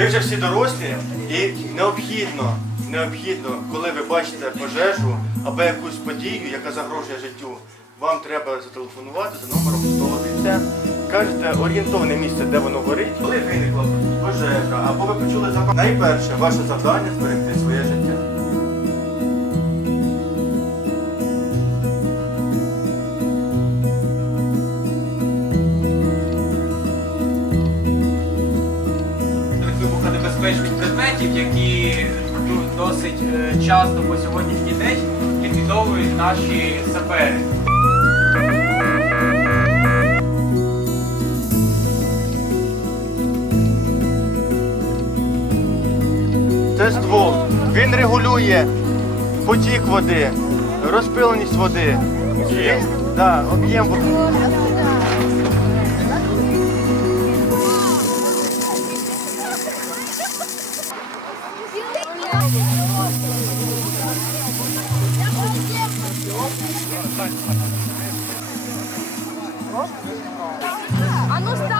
Ви вже всі дорослі і необхідно, необхідно, коли ви бачите пожежу або якусь подію, яка загрожує життю, вам треба зателефонувати за номером 101. Кажете орієнтовне місце, де воно горить. Коли виникла пожежа, або ви почули запах. Найперше, ваше завдання зберегти своє життя. вибухонебезпечних предметів, які ну, досить е, часто по сьогоднішній день ліквідовують наші сапери. Це ствол. Він регулює потік води, розпиленість води. Він, да, об'єм води. А ну стали в рядочок,